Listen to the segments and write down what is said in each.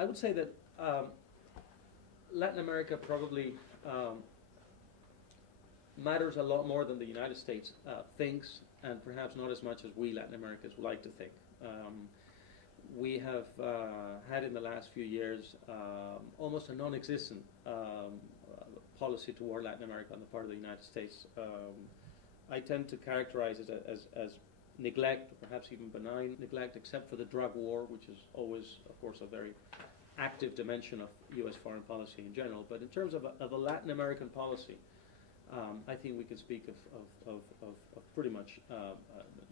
I would say that Latin America probably matters a lot more than the United States thinks, and perhaps not as much as we Latin Americans would like to think. We have had in the last few years almost a non-existent policy toward Latin America on the part of the United States. I tend to characterize it as neglect, or perhaps even benign neglect, except for the drug war, which is always, of course, a very active dimension of U.S. foreign policy in general. But in terms of a Latin American policy, I think we can speak of pretty much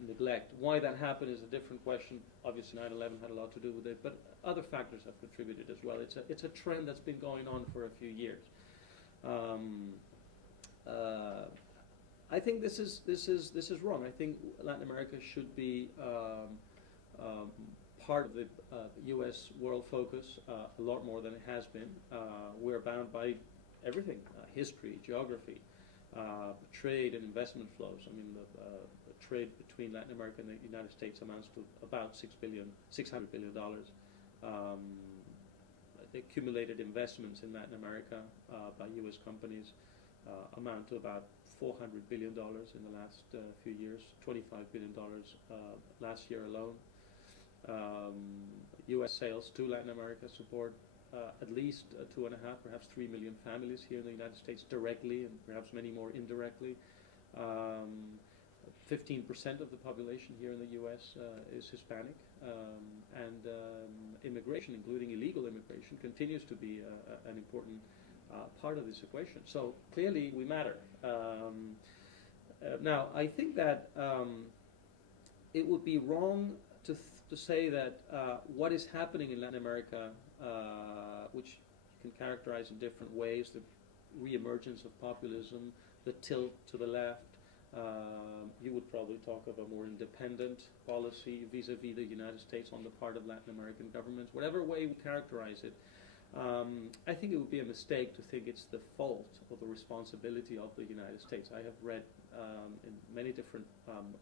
neglect. Why that happened is a different question. Obviously, 9/11 had a lot to do with it, but other factors have contributed as well. It's a trend that's been going on for a few years. I think this is wrong. I think Latin America should be part of the U.S. world focus a lot more than it has been. We're bound by everything: history, geography, trade, and investment flows. I mean, the trade between Latin America and the United States amounts to about $600 billion. The accumulated investments in Latin America by U.S. companies amount to about $400 billion in the last few years, $25 billion last year alone. U.S. sales to Latin America support at least 2.5, perhaps 3 million families here in the United States directly, and perhaps many more indirectly. 15% of the population here in the U.S. is Hispanic, and immigration, including illegal immigration, continues to be an important part of this equation. So clearly we matter. Now, I think that it would be wrong to say that what is happening in Latin America, which you can characterize in different ways, the reemergence of populism, the tilt to the left, you would probably talk of a more independent policy vis-a-vis the United States on the part of Latin American governments. Whatever way we characterize it, I think it would be a mistake to think it's the fault or the responsibility of the United States. I have read in many different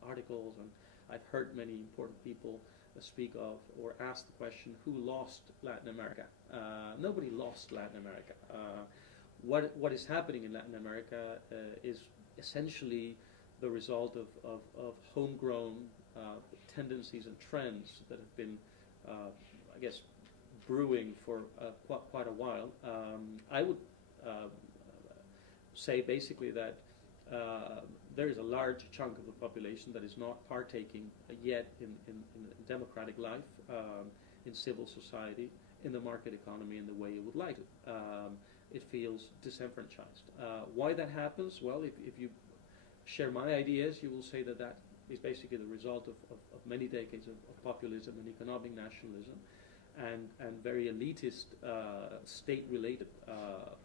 articles, and I've heard many important people speak of or ask the question, who lost Latin America? Nobody lost Latin America. What is happening in Latin America is essentially the result of homegrown tendencies and trends that have been, I guess, brewing for quite a while. I would say basically that there is a large chunk of the population that is not partaking yet in democratic life, in civil society, in the market economy in the way it would like to. It feels disenfranchised. Why that happens? Well, if you share my ideas, you will say that that is basically the result of many decades of populism and economic nationalism, and very elitist state-related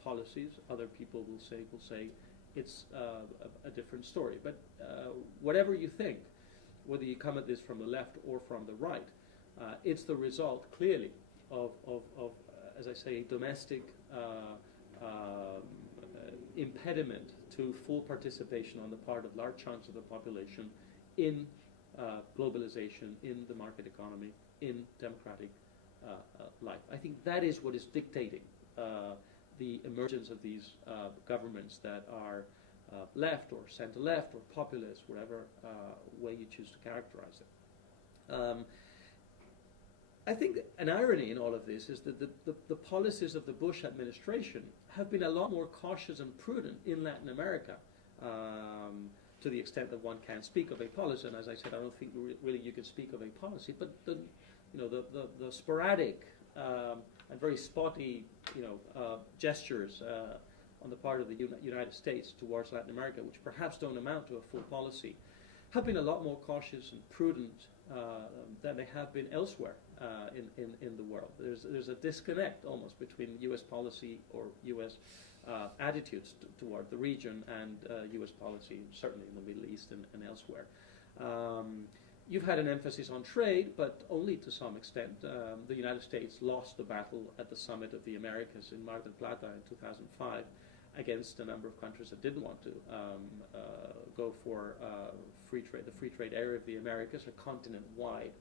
policies. Other people will say it's a different story. But whatever you think, whether you come at this from the left or from the right, it's the result clearly of as I say, a domestic impediment to full participation on the part of large chunks of the population in globalization, in the market economy, in democratic life. I think that is what is dictating the emergence of these governments that are left or center-left or populist, whatever way you choose to characterize it. I think an irony in all of this is that the policies of the Bush administration have been a lot more cautious and prudent in Latin America, to the extent that one can speak of a policy. And as I said, I don't think really you can speak of a policy, but the sporadic and very spotty gestures on the part of the United States towards Latin America, which perhaps don't amount to a full policy, have been a lot more cautious and prudent than they have been elsewhere in the world. There's a disconnect almost between U.S. policy or U.S. Attitudes toward the region and U.S. policy, certainly in the Middle East and elsewhere. You've had an emphasis on trade, but only to some extent. The United States lost the battle at the Summit of the Americas in Mar del Plata in 2005 against a number of countries that didn't want to go for free trade, the free trade area of the Americas, a continent-wide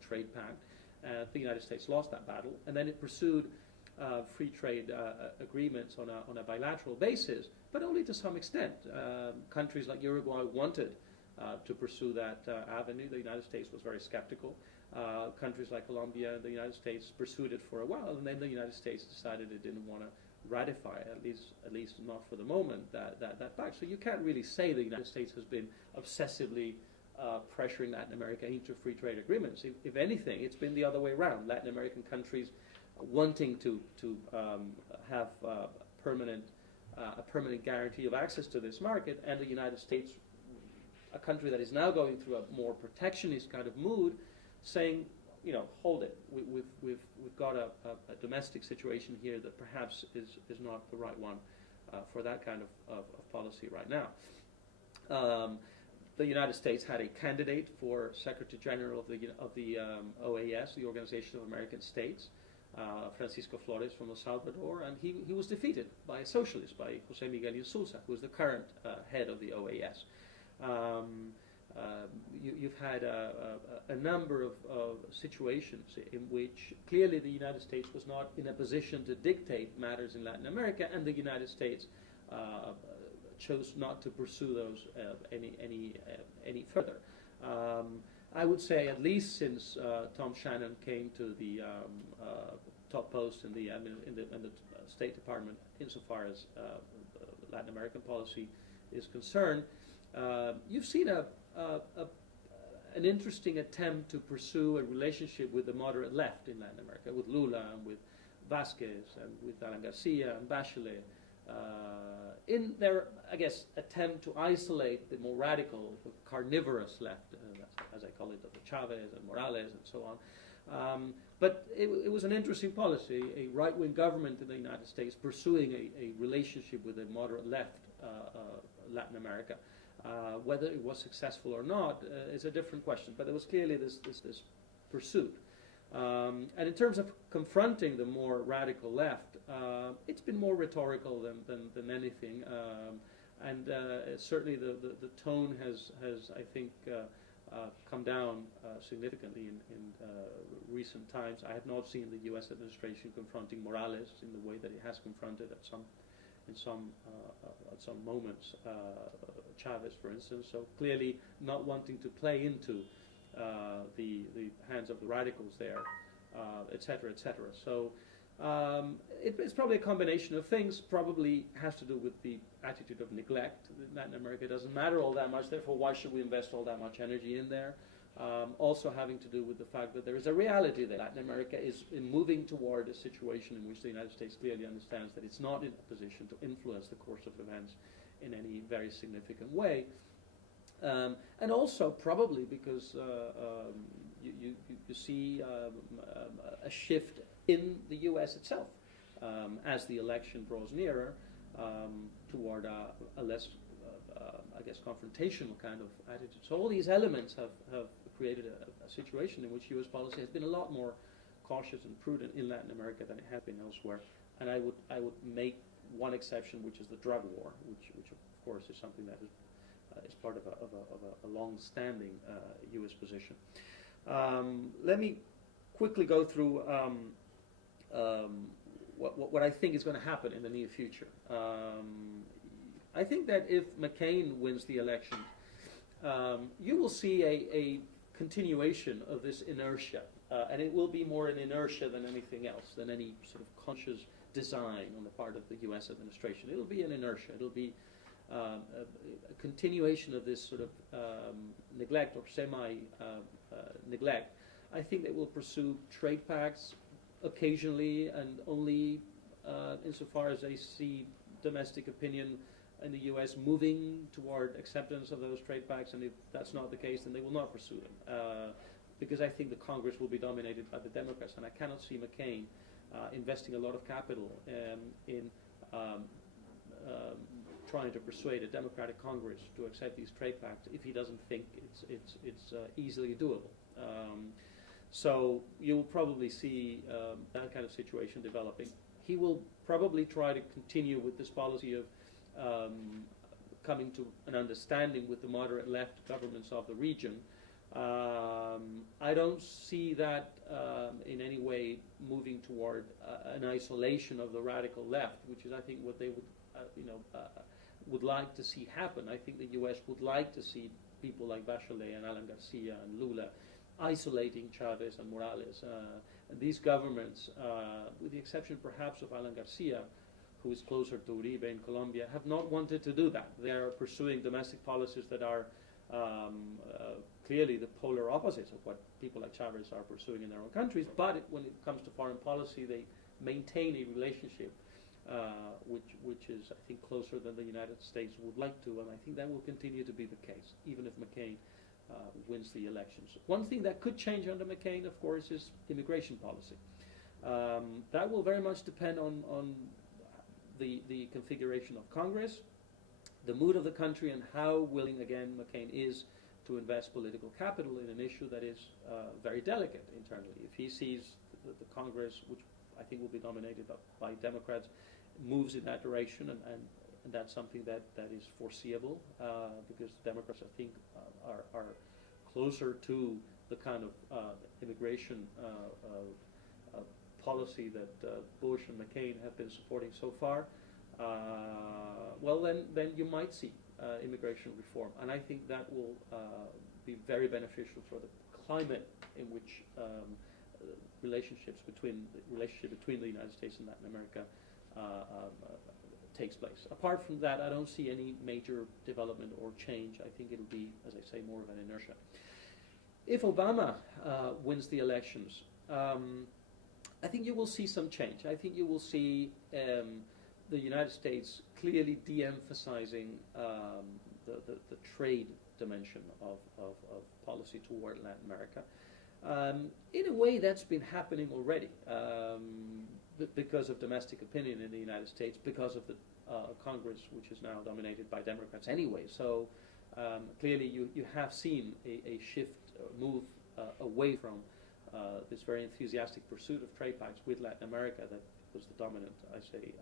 trade pact. The United States lost that battle, and then it pursued free trade agreements on a bilateral basis, but only to some extent. Countries like Uruguay wanted to pursue that avenue. The United States was very skeptical. Countries like Colombia and the United States pursued it for a while, and then the United States decided it didn't want to ratify, at least not for the moment, that pact. So you can't really say the United States has been obsessively pressuring Latin America into free trade agreements. If anything, it's been the other way around. Latin American countries wanting to have a permanent guarantee of access to this market, and the United States, a country that is now going through a more protectionist kind of mood, saying, hold it. We've got a domestic situation here that perhaps is not the right one for that kind of policy right now. The United States had a candidate for Secretary General of the OAS, the Organization of American States, Francisco Flores from El Salvador, and he was defeated by a socialist, by José Miguel Llosa, who is the current head of the OAS. You've had a number of situations in which clearly the United States was not in a position to dictate matters in Latin America, and the United States chose not to pursue those any further. I would say at least since Tom Shannon came to the top post in the State Department, insofar as Latin American policy is concerned, you've seen an interesting attempt to pursue a relationship with the moderate left in Latin America, with Lula and with Vasquez and with Alan Garcia and Bachelet, in their, I guess, attempt to isolate the more radical, the carnivorous left, as I call it, of the Chavez and Morales and so on. But it was an interesting policy, a right-wing government in the United States pursuing a relationship with a moderate left Latin America. Whether it was successful or not is a different question, but there was clearly this pursuit. And in terms of confronting the more radical left, it's been more rhetorical than anything, and certainly the tone has I think, come down significantly in recent times. I have not seen the U.S. administration confronting Morales in the way that it has confronted at some moments, Chavez, for instance. So clearly not wanting to play into the hands of the radicals there, et cetera, et cetera. So it's probably a combination of things. Probably has to do with the attitude of neglect. Latin America doesn't matter all that much, therefore why should we invest all that much energy in there? Also having to do with the fact that there is a reality that Latin America is moving toward a situation in which the United States clearly understands that it's not in a position to influence the course of events in any very significant way. And also probably because you see a shift in the U.S. itself as the election draws nearer toward a less, I guess, confrontational kind of attitude. So all these elements have created a situation in which U.S. policy has been a lot more cautious and prudent in Latin America than it has been elsewhere. And I would make one exception, which is the drug war, which of course is something that is part of a long-standing U.S. position. Let me quickly go through what I think is going to happen in the near future. I think that if McCain wins the election, you will see a continuation of this inertia, and it will be more an inertia than anything else, than any sort of conscious design on the part of the U.S. administration. It'll be an inertia. It'll be a continuation of this sort of neglect or semi-neglect. I think they will pursue trade pacts occasionally and only insofar as they see domestic opinion in the U.S. moving toward acceptance of those trade pacts, and if that's not the case, then they will not pursue them. Because I think the Congress will be dominated by the Democrats, and I cannot see McCain investing a lot of capital in trying to persuade a Democratic Congress to accept these trade pacts if he doesn't think it's easily doable. So you'll probably see that kind of situation developing. He will probably try to continue with this policy of coming to an understanding with the moderate left governments of the region, I don't see that in any way moving toward an isolation of the radical left, which is, I think, what they would like to see happen. I think the U.S. would like to see people like Bachelet and Alan Garcia and Lula isolating Chavez and Morales. And these governments, with the exception perhaps of Alan Garcia, who is closer to Uribe in Colombia, have not wanted to do that. They are pursuing domestic policies that are clearly the polar opposites of what people like Chavez are pursuing in their own countries, but when it comes to foreign policy, they maintain a relationship which is, I think, closer than the United States would like to, and I think that will continue to be the case, even if McCain wins the elections. One thing that could change under McCain, of course, is immigration policy. That will very much depend on the configuration of Congress, the mood of the country, and how willing, again, McCain is to invest political capital in an issue that is very delicate internally. If he sees the Congress, which I think will be dominated by Democrats, moves in that direction, and that's something that is foreseeable, because Democrats, I think, are closer to the kind of immigration policy that Bush and McCain have been supporting so far. Well, then you might see immigration reform, and I think that will be very beneficial for the climate in which the relationship between the United States and Latin America takes place. Apart from that, I don't see any major development or change. I think it'll be, as I say, more of an inertia. If Obama wins the elections, I think you will see some change. I think you will see the United States clearly de-emphasizing the trade dimension of policy toward Latin America. In a way, that's been happening already because of domestic opinion in the United States, because of the Congress, which is now dominated by Democrats anyway. So clearly you have seen a shift, move away from this very enthusiastic pursuit of trade pacts with Latin America that was the dominant, I say,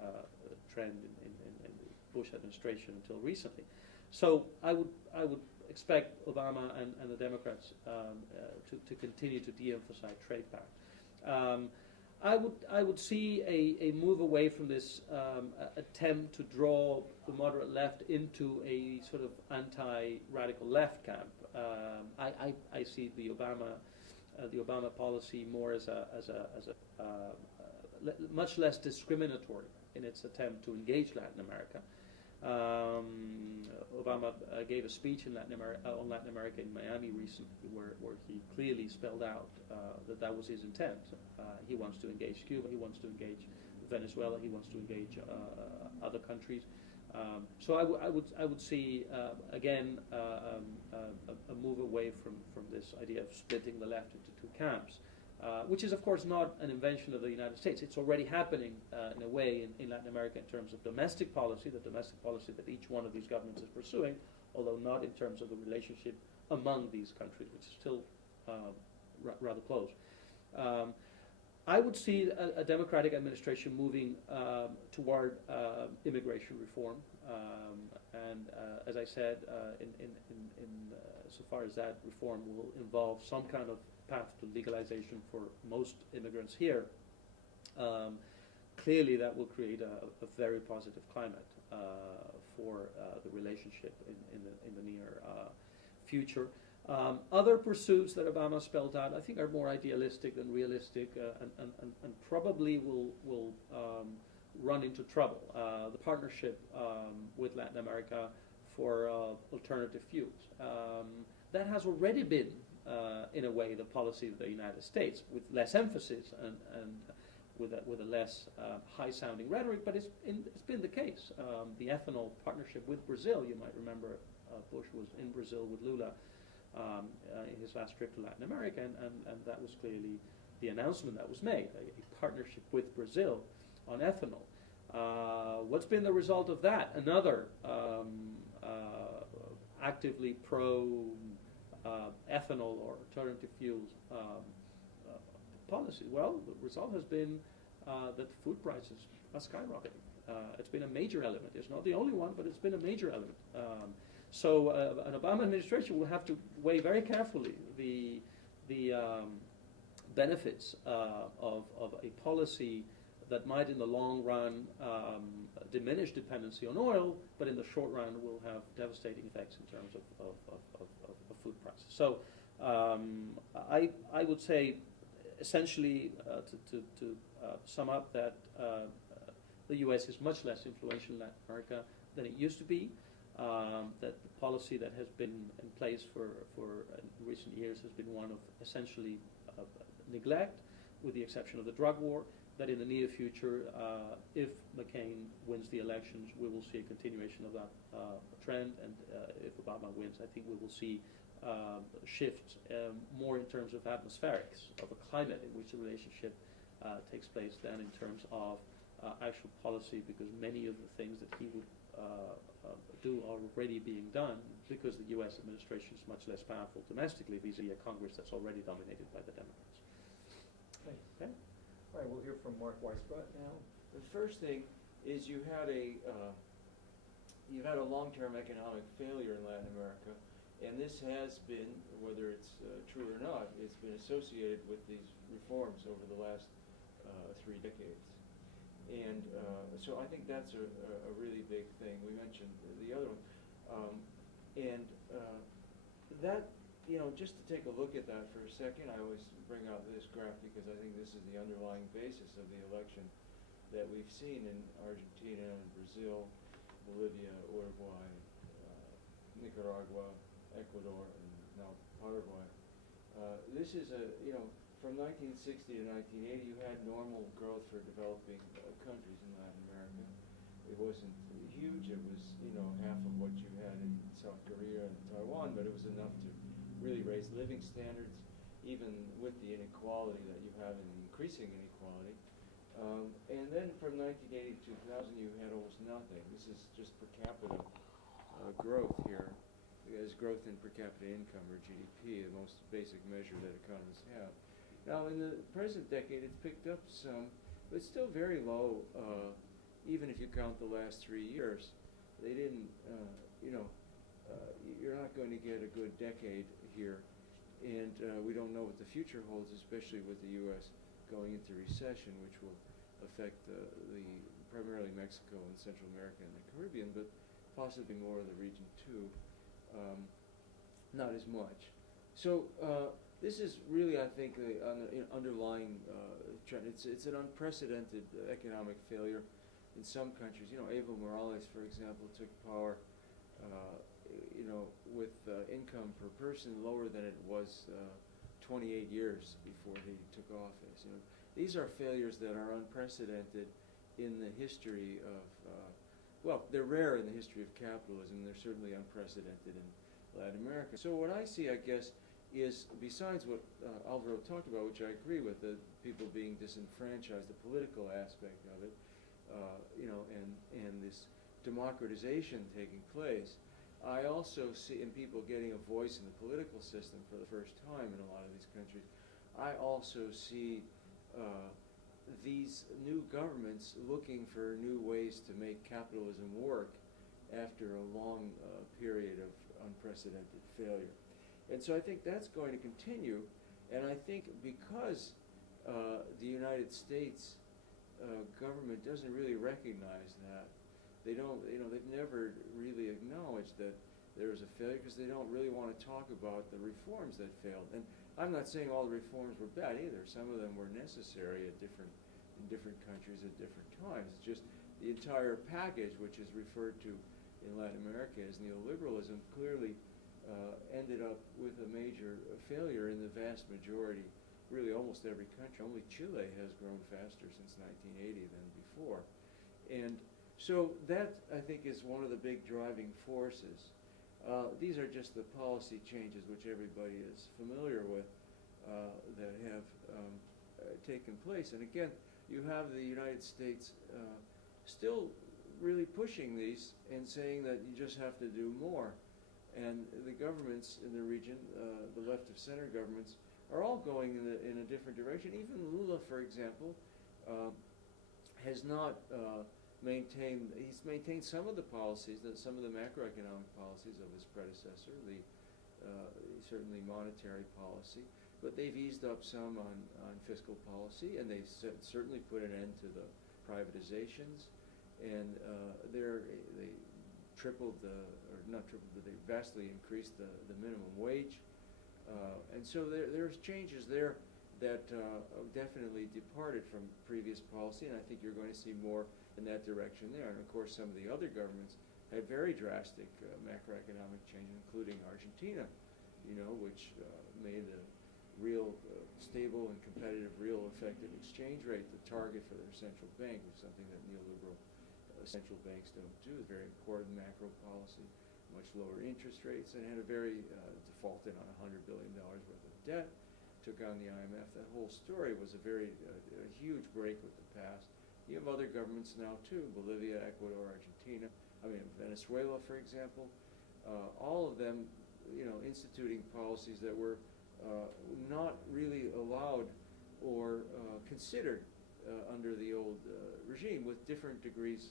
trend in the Bush administration until recently. So I would expect Obama and the Democrats to continue to de-emphasize trade pacts. I would see a move away from this attempt to draw the moderate left into a sort of anti-radical left camp. I see the Obama policy more as a much less discriminatory in its attempt to engage Latin America. Obama gave a speech in on Latin America in Miami recently, where he clearly spelled out that was his intent. He wants to engage Cuba, he wants to engage Venezuela, he wants to engage other countries. So I would see again a move away from this idea of splitting the left into two camps. Which is, of course, not an invention of the United States. It's already happening in a way in Latin America in terms of domestic policy, the domestic policy that each one of these governments is pursuing, although not in terms of the relationship among these countries, which is still rather close. I would see a Democratic administration moving toward immigration reform, and as I said, so far as that reform will involve some kind of path to legalization for most immigrants here, clearly that will create a very positive climate for the relationship in the near future. Other pursuits that Obama spelled out, I think, are more idealistic than realistic, and probably will run into trouble. The partnership with Latin America for alternative fuels. That has already been, in a way, the policy of the United States, with less emphasis and with a less high-sounding rhetoric, but it's been the case. The ethanol partnership with Brazil, you might remember, Bush was in Brazil with Lula in his last trip to Latin America, and that was clearly the announcement that was made, a partnership with Brazil on ethanol. What's been the result of that? Another actively pro ethanol or alternative fuels policy. Well, the result has been that food prices are skyrocketing. It's been a major element. It's not the only one, but it's been a major element. So an Obama administration will have to weigh very carefully the benefits of a policy that might in the long run diminish dependency on oil, but in the short run will have devastating effects in terms of food prices. So I would say essentially to sum up that the U.S. is much less influential in Latin America than it used to be, that the policy that has been in place for recent years has been one of essentially neglect, with the exception of the drug war, that in the near future, if McCain wins the elections, we will see a continuation of that trend, and if Obama wins, I think we will see shifts more in terms of atmospherics, of a climate in which the relationship takes place than in terms of actual policy, because many of the things that he would do are already being done because the U.S. administration is much less powerful domestically vis-a-vis a Congress that's already dominated by the Democrats. Thanks. Okay? All right, we'll hear from Mark Weisbrot now. The first thing is you've had a long-term economic failure in Latin America, and this has been, whether it's true or not, it's been associated with these reforms over the last 3 decades. And so I think that's a really big thing. We mentioned the other one. That, just to take a look at that for a second, I always bring out this graph because I think this is the underlying basis of the election that we've seen in Argentina and Brazil, Bolivia, Uruguay, Nicaragua, Ecuador, and now Paraguay. This is from 1960 to 1980, you had normal growth for developing countries in Latin America. It wasn't huge. It was, half of what you had in South Korea and Taiwan, but it was enough to really raise living standards, even with the inequality that you have in increasing inequality. And then from 1980 to 2000, you had almost nothing. This is just per capita growth here. As growth in per capita income, or GDP, the most basic measure that economists have. Now, in the present decade, it's picked up some, but it's still very low, even if you count the last 3 years. They didn't, you're not going to get a good decade here, and we don't know what the future holds, especially with the U.S. going into recession, which will affect primarily Mexico and Central America and the Caribbean, but possibly more of the region too. Not as much. So this is really, I think, the underlying trend. It's an unprecedented economic failure in some countries. Evo Morales, for example, took power, with income per person lower than it was 28 years before he took office. These are failures that are unprecedented in the history of, they're rare in the history of capitalism. They're certainly unprecedented in Latin America. So what I see, I guess, is besides what Alvaro talked about, which I agree with, the people being disenfranchised, the political aspect of it, and this democratization taking place, I also see in people getting a voice in the political system for the first time in a lot of these countries. I also see these new governments looking for new ways to make capitalism work after a long period of unprecedented failure. And so I think that's going to continue, and I think because the United States government doesn't really recognize that, they've never really acknowledged that there was a failure because they don't really want to talk about the reforms that failed. And I'm not saying all the reforms were bad either. Some of them were necessary in different countries at different times. It's just the entire package, which is referred to in Latin America as neoliberalism, clearly ended up with a major failure in the vast majority, really almost every country. Only Chile has grown faster since 1980 than before. And so that, I think, is one of the big driving forces. These are just the policy changes which everybody is familiar with that have taken place. And again, you have the United States still really pushing these and saying that you just have to do more. And the governments in the region, the left of center governments, are all going in a different direction. Even Lula, for example, has not he's maintained some of the policies, some of the macroeconomic policies of his predecessor, certainly monetary policy, but they've eased up some on fiscal policy, and they've certainly put an end to the privatizations, and they tripled or not tripled, but they vastly increased the minimum wage, and so there's changes there that definitely departed from previous policy, and I think you're going to see more in that direction there. And of course, some of the other governments had very drastic macroeconomic change, including Argentina, which made a real stable and competitive, real effective exchange rate the target for their central bank, which is something that neoliberal central banks don't do. It's very important macro policy, much lower interest rates, and had a very defaulted on $100 billion worth of debt, took on the IMF. That whole story was a huge break with the past. You have other governments now too, Bolivia, Ecuador, Argentina, Venezuela, for example, all of them, instituting policies that were not really allowed or considered under the old regime, with different degrees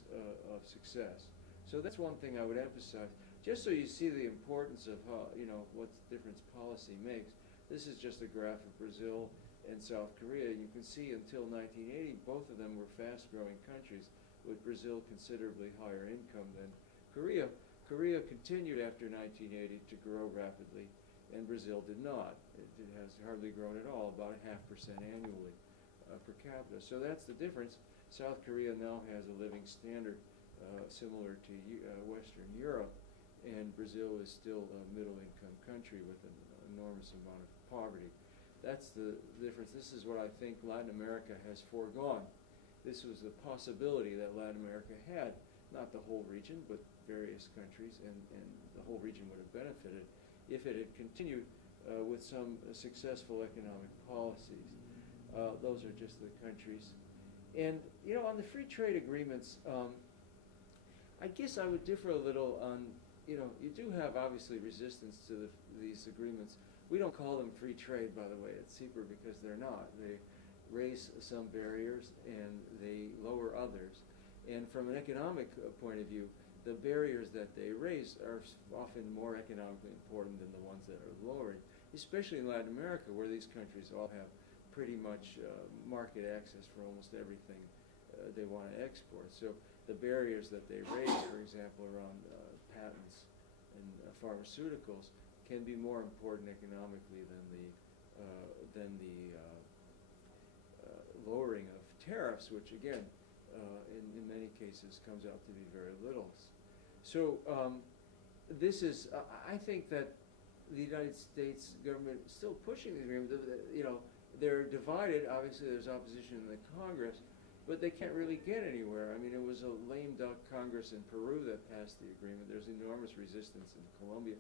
of success. So that's one thing I would emphasize, just so you see the importance of how, what difference policy makes. This is just a graph of Brazil and South Korea. You can see until 1980, both of them were fast-growing countries, with Brazil considerably higher income than Korea. Korea continued after 1980 to grow rapidly, and Brazil did not. It has hardly grown at all, about 0.5% annually per capita. So that's the difference. South Korea now has a living standard similar to Western Europe, and Brazil is still a middle-income country with an enormous amount of poverty. That's the difference. This is what I think Latin America has foregone. This was the possibility that Latin America had, not the whole region, but various countries, and the whole region would have benefited if it had continued with some successful economic policies. Those are just the countries. And, on the free trade agreements, I guess I would differ a little on, you do have obviously resistance to these agreements. We don't call them free trade, by the way, at CEPR, because they're not. They raise some barriers and they lower others. And from an economic point of view, the barriers that they raise are often more economically important than the ones that are lowered, especially in Latin America, where these countries all have pretty much market access for almost everything they want to export. So the barriers that they raise, for example, around patents and pharmaceuticals, can be more important economically than the lowering of tariffs, which again, in many cases, comes out to be very little. So this is, I think that the United States government is still pushing the agreement. They're divided. Obviously, there's opposition in the Congress, but they can't really get anywhere. It was a lame duck Congress in Peru that passed the agreement. There's enormous resistance in Colombia.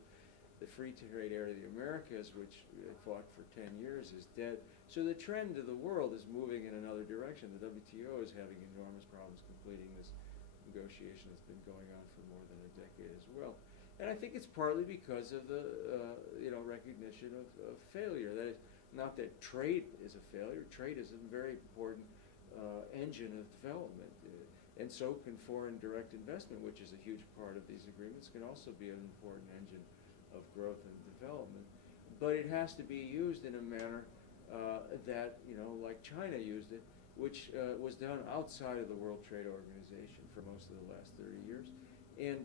The free trade area of the Americas, which fought for 10 years, is dead. So the trend of the world is moving in another direction. The WTO is having enormous problems completing this negotiation that's been going on for more than a decade as well. And I think it's partly because of the recognition of failure. That is, not that trade is a failure. Trade is a very important engine of development. And so can foreign direct investment, which is a huge part of these agreements, can also be an important engine of growth and development. But it has to be used in a manner that, like China used it, which was done outside of the World Trade Organization for most of the last 30 years. And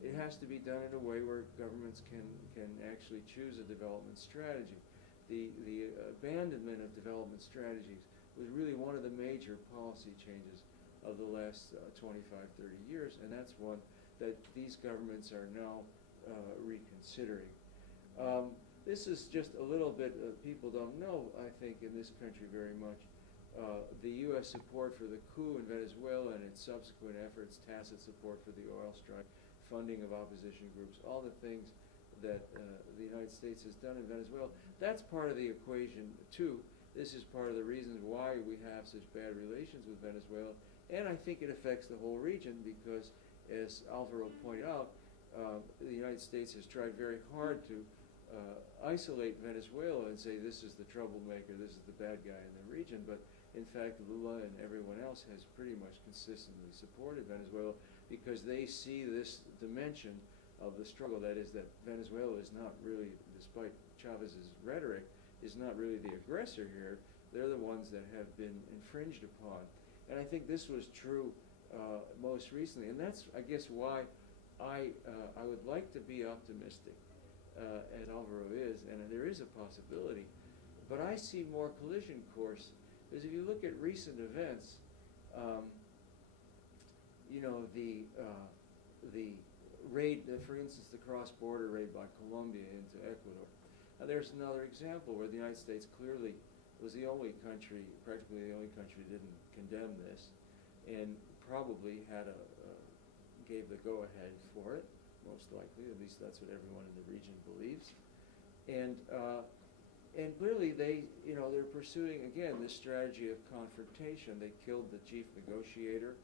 it has to be done in a way where governments can actually choose a development strategy. The abandonment of development strategies was really one of the major policy changes of the last 25, 30 years, and that's one that these governments are now reconsidering. This is just a little bit, people don't know, I think, in this country very much, the U.S. support for the coup in Venezuela and its subsequent efforts, tacit support for the oil strike, funding of opposition groups, all the things that the United States has done in Venezuela. That's part of the equation, too. This is part of the reasons why we have such bad relations with Venezuela. And I think it affects the whole region because, as Alvaro pointed out, the United States has tried very hard to isolate Venezuela and say this is the troublemaker, this is the bad guy in the region, but In fact, Lula and everyone else has pretty much consistently supported Venezuela because they see this dimension of the struggle. That is, that Venezuela is not really, despite Chavez's rhetoric, is not really the aggressor here. They're the ones that have been infringed upon. And I think this was true most recently. And that's, I guess, why I would like to be optimistic, as Alvaro is, and there is a possibility. But I see more collision course, because if you look at recent events, you know, the raid, for instance, the cross-border raid by Colombia into Ecuador. There's another example where the United States clearly was the only country, practically the only country that didn't condemn this, and probably had gave the go-ahead for it, most likely. At least that's what everyone in the region believes. And clearly they're pursuing, again, this strategy of confrontation. They killed the chief negotiator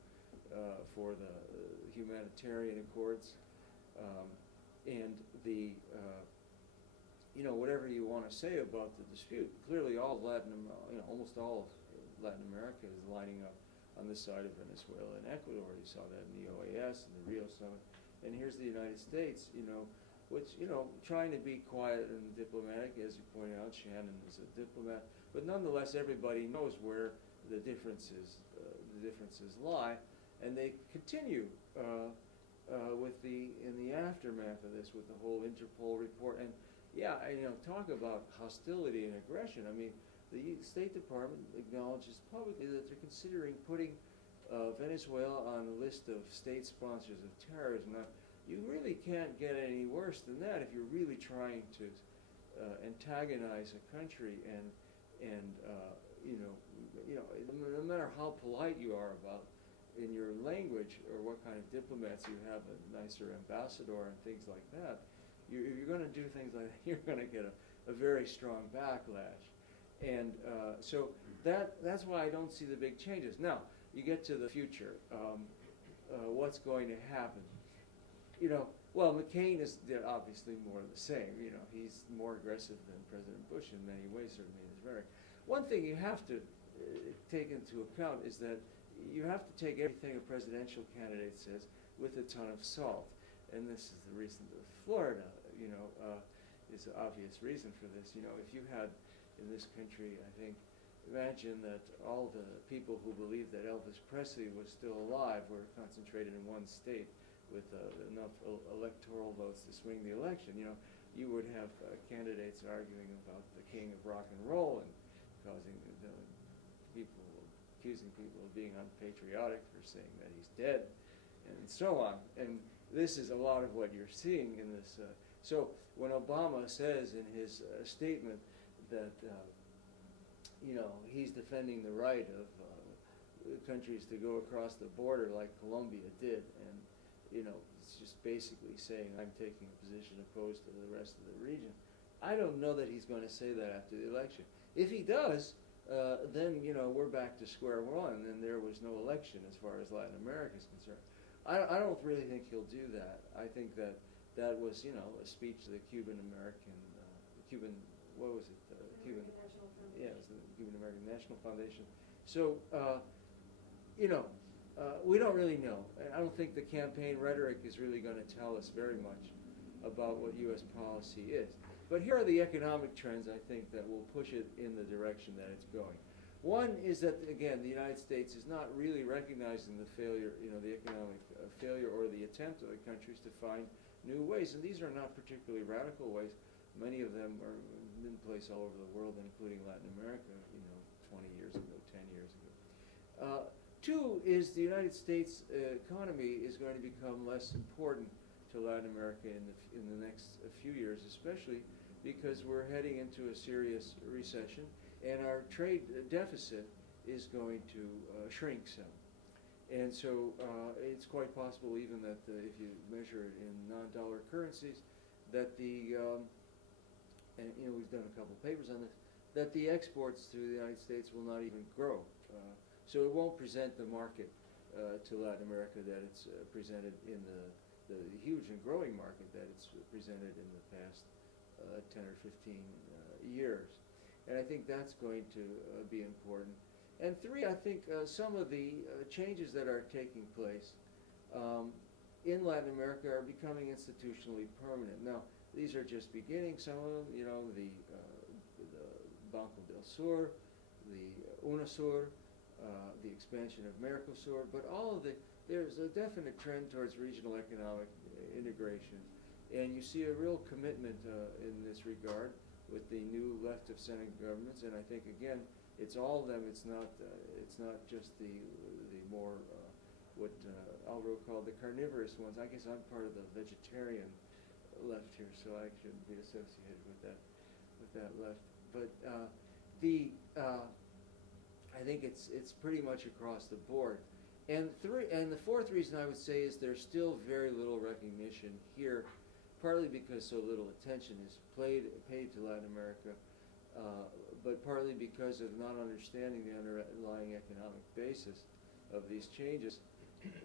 for the humanitarian accords, and whatever you want to say about the dispute, clearly almost all of Latin America is lining up on the side of Venezuela and Ecuador. You saw that in the OAS and the Rio Summit. And here's the United States, which, trying to be quiet and diplomatic, as you pointed out. Shannon is a diplomat, but nonetheless, everybody knows where the differences lie, and they continue in the aftermath of this with the whole Interpol report. And talk about hostility and aggression. I mean, the State Department acknowledges publicly that they're considering putting Venezuela on a list of state sponsors of terrorism. Now, you really can't get any worse than that if you're really trying to antagonize a country no matter how polite you are about in your language or what kind of diplomats you have, a nicer ambassador and things like that, you're going to do things like that, you're going to get a very strong backlash. And so that's why I don't see the big changes. Now, you get to the future. What's going to happen? McCain is obviously more of the same. He's more aggressive than President Bush in many ways, certainly in his rhetoric. One thing you have to take into account is that you have to take everything a presidential candidate says with a ton of salt. And this is the reason that Florida, is an obvious reason for this. If you had in this country, I think, imagine that all the people who believed that Elvis Presley was still alive were concentrated in one state with enough electoral votes to swing the election. You would have candidates arguing about the king of rock and roll and causing accusing people of being unpatriotic for saying that he's dead, and so on. And this is a lot of what you're seeing in this. So when Obama says in his statement that he's defending the right of countries to go across the border like Colombia did, and it's just basically saying I'm taking a position opposed to the rest of the region. I don't know that he's going to say that after the election. If he does, then we're back to square one, and there was no election as far as Latin America is concerned. I don't really think he'll do that. I think that was a speech to the Cuban American, what was it? Cuban National Foundation. Yeah, it was the Cuban American National Foundation. So we don't really know. I don't think the campaign rhetoric is really going to tell us very much about what U.S. policy is. But here are the economic trends, I think, that will push it in the direction that it's going. One is that, again, the United States is not really recognizing the failure, the economic failure or the attempt of the countries to find new ways. And these are not particularly radical ways. Many of them are in place all over the world, including Latin America, 20 years ago, 10 years ago. Two is the United States economy is going to become less important to Latin America in the next few years, especially because we're heading into a serious recession, and our trade deficit is going to shrink some. And so it's quite possible even that if you measure it in non-dollar currencies, that and we've done a couple papers on this, that the exports to the United States will not even grow. So it won't present the market to Latin America that it's presented in the huge and growing market that it's presented in the past 10 or 15 years. And I think that's going to be important. And three, I think some of the changes that are taking place in Latin America are becoming institutionally permanent. Now, these are just beginning. Some of them, you know, the Banco del Sur, the UNASUR, the expansion of Mercosur, but all of there's a definite trend towards regional economic integration. And you see a real commitment in this regard with the new left of center governments. And I think, again, it's all of them. It's not just the more what Alvaro called the carnivorous ones. I guess I'm part of the vegetarian left here, so I shouldn't be associated with that left. But I think it's pretty much across the board. And the fourth reason I would say is there's still very little recognition here, partly because so little attention is paid to Latin America, but partly because of not understanding the underlying economic basis of these changes,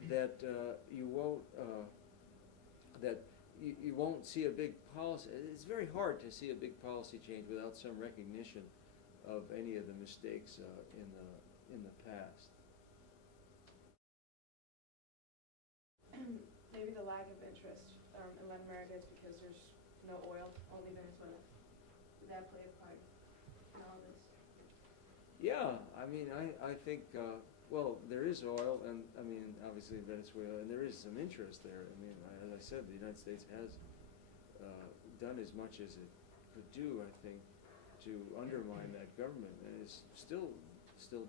that you won't see a big policy. It's very hard to see a big policy change without some recognition of any of the mistakes in the past. Maybe the lack of interest in Latin America is because there's no oil, only Venezuela. Did that play a part in all this? Yeah, I mean, I think, well, there is oil, and I mean, obviously Venezuela, and there is some interest there. I mean, as I said, the United States has done as much as it could do, I think, to undermine that government, and is still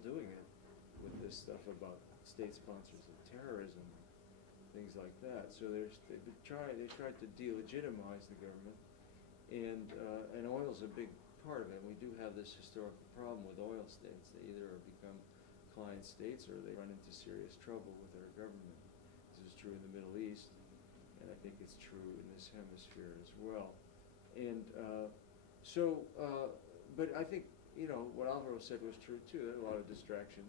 doing it with this stuff about state sponsors of terrorism, things like that. So they tried to delegitimize the government, and oil's a big part of it. We do have this historical problem with oil states. They either become client states or they run into serious trouble with their government. This is true in the Middle East, and I think it's true in this hemisphere as well. And but I think, you know, what Alvaro said was true too. There's a lot of distraction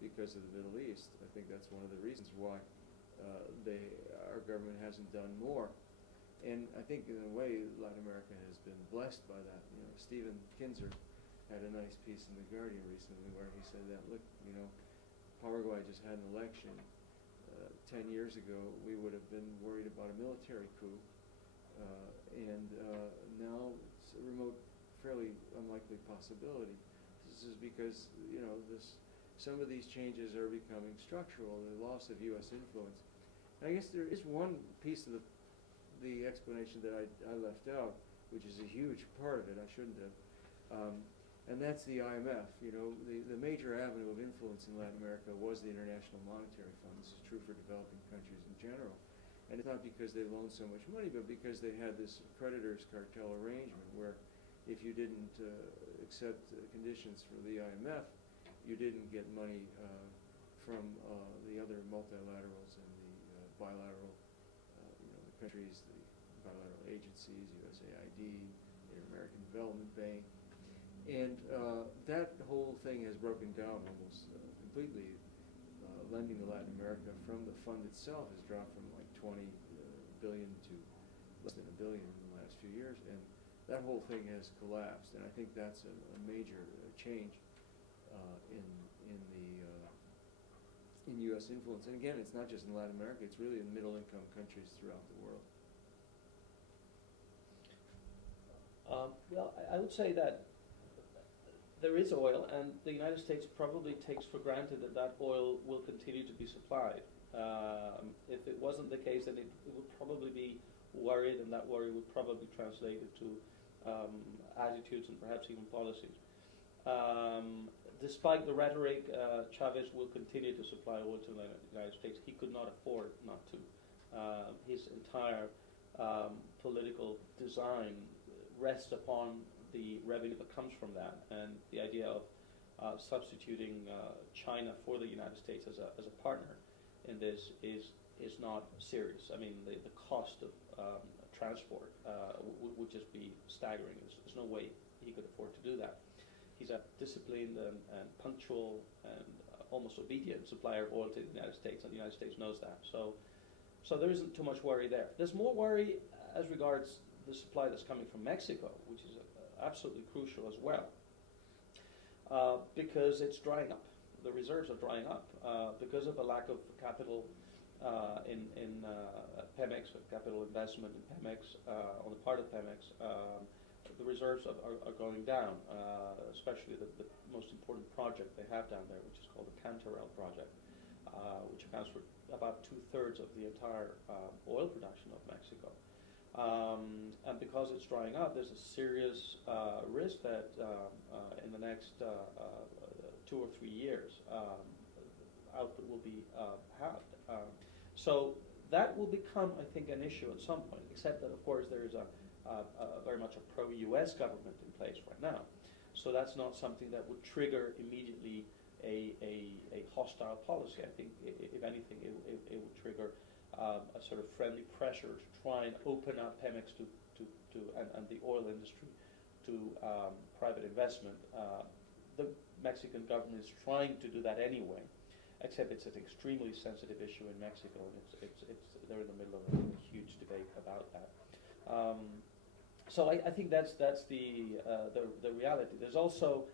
because of the Middle East. I think that's one of the reasons why our government hasn't done more. And I think in a way Latin America has been blessed by that. You know, Stephen Kinzer had a nice piece in The Guardian recently where he said that, look, you know, Paraguay just had an election. 10 years ago we would have been worried about a military coup, and now it's a remote, fairly unlikely possibility. This is because, you know, some of these changes are becoming structural, the loss of U.S. influence. And I guess there is one piece of the explanation that I left out, which is a huge part of it. I shouldn't have. And that's the IMF. You know, the major avenue of influence in Latin America was the International Monetary Fund. This is true for developing countries in general. And it's not because they loaned so much money, but because they had this creditors cartel arrangement where if you didn't accept conditions for the IMF, you didn't get money from the other multilaterals and the bilateral, you know, the countries, the bilateral agencies, USAID, the American Development Bank. And that whole thing has broken down almost completely. Lending to Latin America from the fund itself has dropped from like 20 billion to less than $1 billion in the last few years, and that whole thing has collapsed. And I think that's a major change in U.S. influence. And again, it's not just in Latin America; it's really in middle-income countries throughout the world. Well, I would say that there is oil, and the United States probably takes for granted that that oil will continue to be supplied. If it wasn't the case, then it would probably be worried, and that worry would probably translate into attitudes and perhaps even policies. Despite the rhetoric, Chavez will continue to supply oil to the United States. He could not afford not to. His entire political design rests upon the revenue that comes from that, and the idea of substituting China for the United States as a partner in this is not serious. I mean, the cost of transport would just be staggering. There's no way he could afford to do that. He's a disciplined and punctual and almost obedient supplier of oil to the United States, and the United States knows that. So there isn't too much worry there. There's more worry as regards the supply that's coming from Mexico, which is absolutely crucial as well, because it's drying up. the reserves are drying up because of a lack of capital in Pemex, capital investment in Pemex on the part of Pemex. The reserves are going down, especially the most important project they have down there, which is called the Cantarell project, which accounts for about 2/3 of the entire oil production of Mexico. And because it's drying up, there's a serious risk that in the next 2 or 3 years, output will be halved. So that will become, I think, an issue at some point, except that, of course, there is a very much a pro-U.S. government in place right now. So that's not something that would trigger immediately a hostile policy. I think, if anything, it would trigger a sort of friendly pressure to try and open up Pemex and the oil industry to private investment. The Mexican government is trying to do that anyway, except it's an extremely sensitive issue in Mexico, and they're in the middle of a huge debate about that. So I think that's the reality. There's also,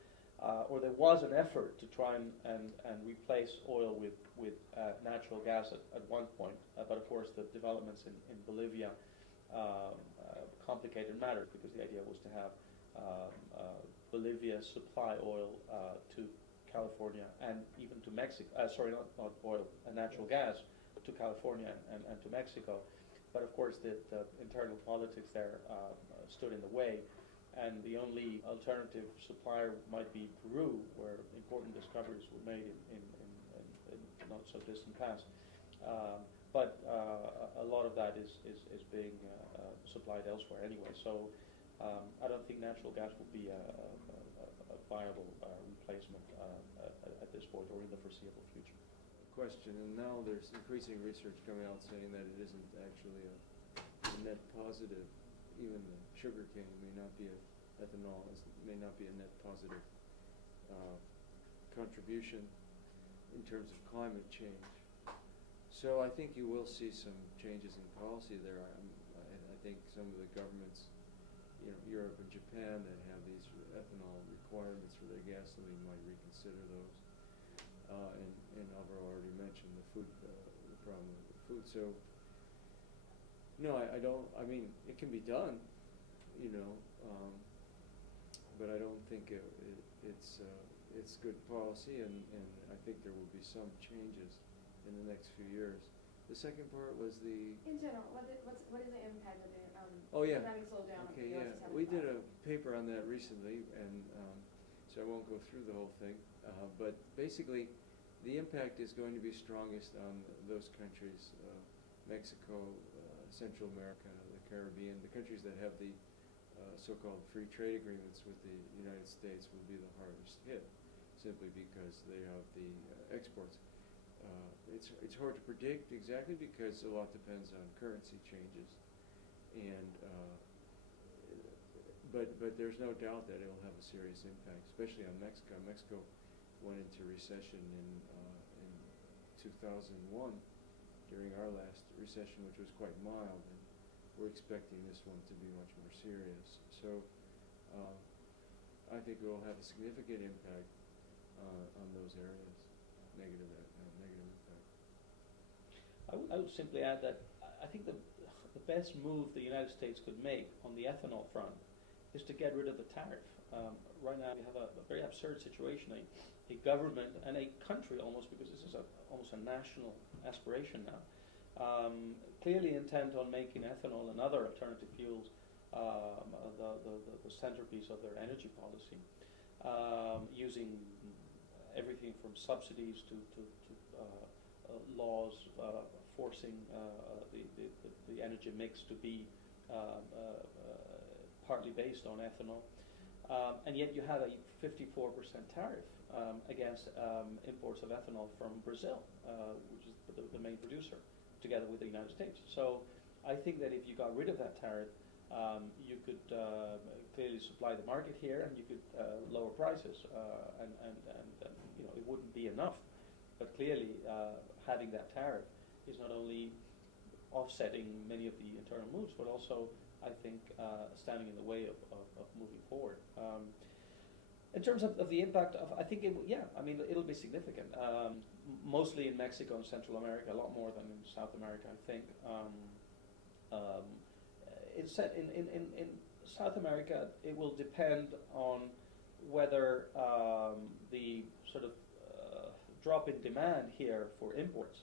or there was an effort to try and replace oil with natural gas at one point, but of course the developments in Bolivia complicated matters, because the idea was to have Bolivia supply oil to California and even to Mexico. Sorry, not oil, natural gas to California and to Mexico. But of course, the internal politics there stood in the way, and the only alternative supplier might be Peru, where important discoveries were made in not so distant past. But a lot of that is being supplied elsewhere anyway. So I don't think natural gas will be a viable replacement at this point or in the foreseeable future. Question, and now there's increasing research coming out saying that it isn't actually a net positive. Even the sugarcane may not be ethanol may not be a net positive contribution in terms of climate change. So I think you will see some changes in policy there. I think some of the governments, Europe and Japan, that have these ethanol requirements for their gasoline might reconsider those. And Alvaro already mentioned the problem with the food. So, no, I don't. I mean, it can be done, but I don't think it's good policy, and I think there will be some changes in the next few years. The second part was the. In general, what is the impact of the economic slowdown? Okay, yeah. We did a paper on that recently, and so I won't go through the whole thing. But basically, the impact is going to be strongest on those countries, Mexico, Central America, the Caribbean, the countries that have the so-called free trade agreements with the United States will be the hardest hit, simply because they have the exports. It's hard to predict exactly because a lot depends on currency changes, and but there's no doubt that it will have a serious impact, especially on Mexico. Mexico went into recession in 2001 during our last recession, which was quite mild, and we're expecting this one to be much more serious. So I think it will have a significant impact on those areas, negative impact. I would simply add that I think the best move the United States could make on the ethanol front is to get rid of the tariff. Right now we have a very absurd situation, a government and a country almost, because this is almost a national aspiration now, clearly intent on making ethanol and other alternative fuels the centerpiece of their energy policy, using everything from subsidies to laws forcing the energy mix to be partly based on ethanol. And yet you have a 54% tariff against imports of ethanol from Brazil, which is the main producer, together with the United States. So I think that if you got rid of that tariff, you could clearly supply the market here, and you could lower prices, and it wouldn't be enough. But clearly, having that tariff is not only offsetting many of the internal moves, but also, I think, standing in the way of moving forward. In terms of the impact of, I think I mean, it'll be significant. Mostly in Mexico and Central America, a lot more than in South America, I think. It's said in South America, it will depend on whether the sort of drop in demand here for imports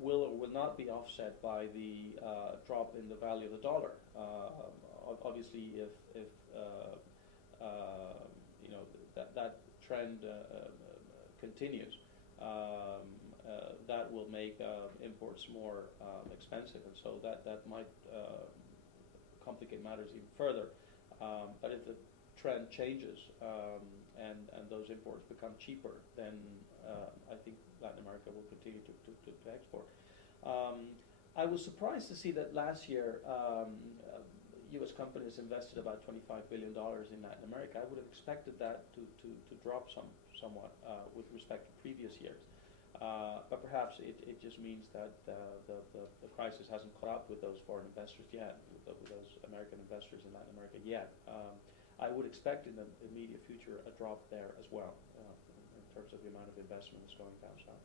will or will not be offset by the drop in the value of the dollar. Obviously, if you know that trend continues, that will make imports more expensive, and so that might complicate matters even further. But if the trend changes and those imports become cheaper, then I think Latin America will continue to export. I was surprised to see that last year U.S. companies invested about $25 billion in Latin America. I would have expected that to drop somewhat with respect to previous years. But perhaps it just means that the crisis hasn't caught up with those foreign investors yet, with those American investors in Latin America yet. I would expect in the immediate future a drop there as well, in terms of the amount of investment that's going down south.